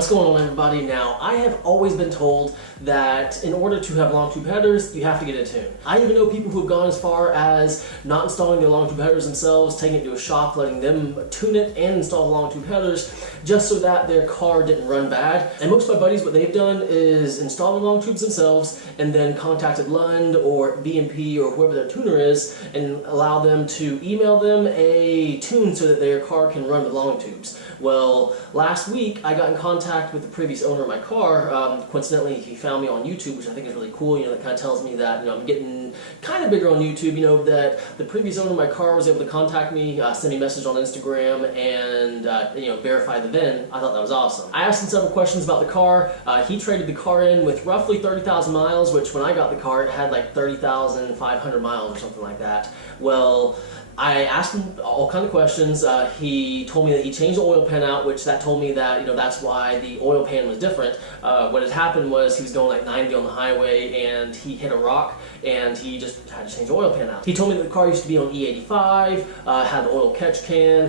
What's going on, everybody? Now, I have always been told that in order to have LongTube headers, you have to get a tune. I even know people who have gone as far as not installing their LongTube headers themselves, taking it to a shop, letting them tune it and install the LongTube headers just so that their car didn't run bad. And most of my buddies, what they've done is install the LongTubes themselves and then contacted Lund or BMP or whoever their tuner is and allow them to email them a tune so that their car can run with LongTubes. Well, last week I got in contact with the previous owner of my car. Coincidentally, he found me on YouTube, which I think is really cool. You know, that kind of tells me that, you know, I'm getting kind of bigger on YouTube. You know, that the previous owner of my car was able to contact me, send me a message on Instagram, and you know, verify the VIN. I thought that was awesome. I asked him several questions about the car. He traded the car in with roughly 30,000 miles, which when I got the car, it had like 30,500 miles or something like that. Well, I asked him all kinds of questions. He told me that he changed the oil pan out, which that told me that, you know, that's why the oil pan was different. What had happened was he was going like 90 on the highway and he hit a rock and he just had to change the oil pan out. He told me that the car used to be on E85, had the oil catch can,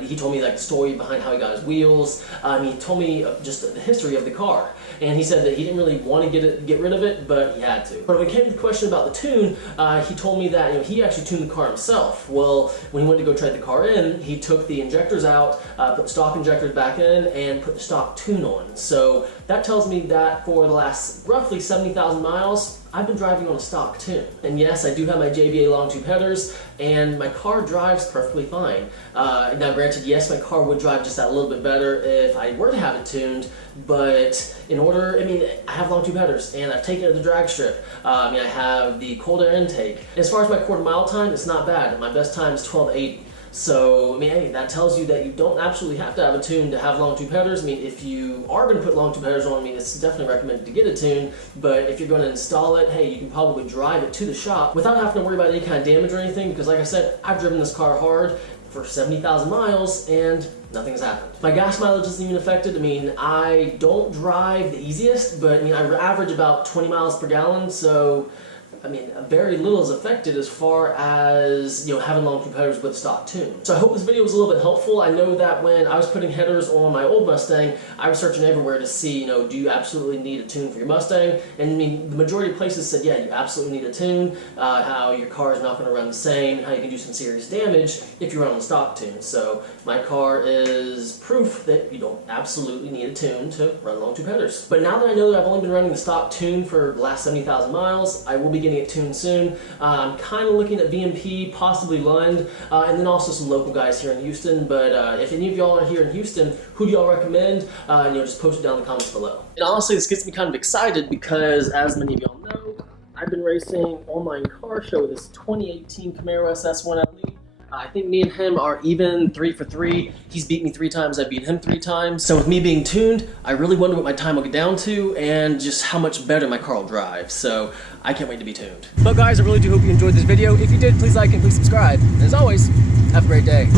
he told me like the story behind how he got his wheels. He told me just the history of the car. And he said that he didn't really want to get rid of it, but he had to. But when it came to the question about the tune, he told me that, you know, he actually tuned the car himself. Well, when he went to go trade the car in, he took the injectors out, put the stock injectors back in, and put the stock tune on. So that tells me that for the last roughly 70,000 miles, I've been driving on a stock tune. And yes, I do have my JBA LongTube headers, and my car drives perfectly fine. Now granted, yes, my car would drive just that little bit better if I were to have it tuned, but in order, I mean, I have LongTube headers, and I've taken it to the drag strip. I have the cold air intake. As far as my quarter mile time, it's not bad. My best time is 12:80. So, I mean, hey, that tells you that you don't absolutely have to have a tune to have LongTube headers. I mean, if you are going to put LongTube headers on, I mean, it's definitely recommended to get a tune, but if you're going to install it, hey, you can probably drive it to the shop without having to worry about any kind of damage or anything, because like I said, I've driven this car hard for 70,000 miles and nothing's happened. My gas mileage isn't even affected. I mean, I don't drive the easiest, but I mean, I average about 20 miles per gallon, so I mean, very little is affected as far as, you know, having LongTube headers with stock tune. So I hope this video was a little bit helpful. I know that when I was putting headers on my old Mustang, I was searching everywhere to see, you know, do you absolutely need a tune for your Mustang? And I mean, the majority of places said, yeah, you absolutely need a tune, how your car is not going to run the same, how you can do some serious damage if you run on the stock tune. So my car is proof that you don't absolutely need a tune to run LongTube headers. But now that I know that I've only been running the stock tune for the last 70,000 miles, I will be getting it tuned soon. I'm kind of looking at VMP, possibly Lund, and then also some local guys here in Houston. But if any of y'all are here in Houston, who do y'all recommend? You know, just post it down in the comments below. And honestly, this gets me kind of excited because, as many of y'all know, I've been racing online car show with this 2018 Camaro SS1LE. I think me and him are even 3 for 3. He's beat me 3 times, I beat him 3 times. So with me being tuned, I really wonder what my time will get down to and just how much better my car will drive. So I can't wait to be tuned. But guys, I really do hope you enjoyed this video. If you did, please like and please subscribe. And as always, have a great day.